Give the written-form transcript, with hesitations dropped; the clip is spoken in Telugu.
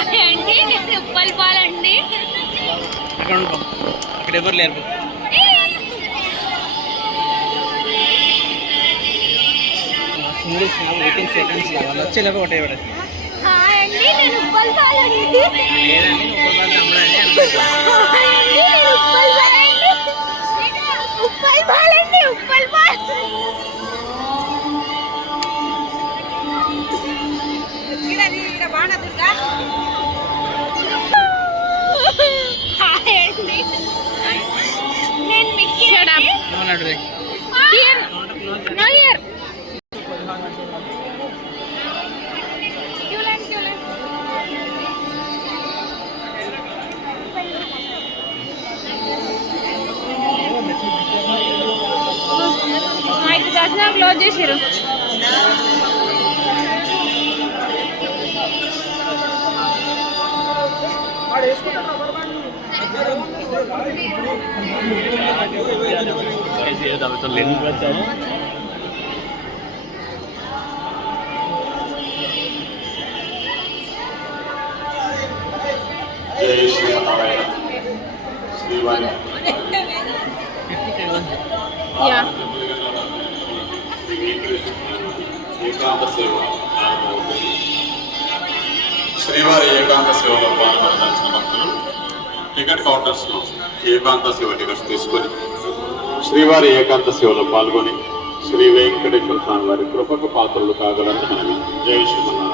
అండి నేను ఉప్పల్ పాలండి. అక్కడ ఉండు, అక్కడ ఎవరు లేరు. సింగిల్స్ 18 సెకండ్స్ వాళ్ళు వచ్చేలోపు ఒకటే పడేది. అండి నేను ఉప్పల్ పాలండి. లేదండి ఉప్పల్ పాలు తమ్ముడండి. ఉప్పల్ పాలండి ఉప్పల్ పాల్. నేను మిక్కీ దర్శనం క్లోజ్ చేసిరు. జయ శ్రీమన్నారాయణ శ్రీవారి ఏకాంత సేవ ప్రారంభమవుతుంది. శ్రీవారి ఏకాంత సేవలో పాల్గొనవలసిన భక్తులు టికెట్ కౌంటర్స్ లో ఏకాంత సేవ టికెట్స్ తీసుకొని శ్రీవారి ఏకాంత సేవలో పాల్గొని శ్రీ వెంకటేశ్వర స్వామి వారి కృపకు పాత్రలు కాగలని మనవి. జయ శ్రీమన్నారాయణ.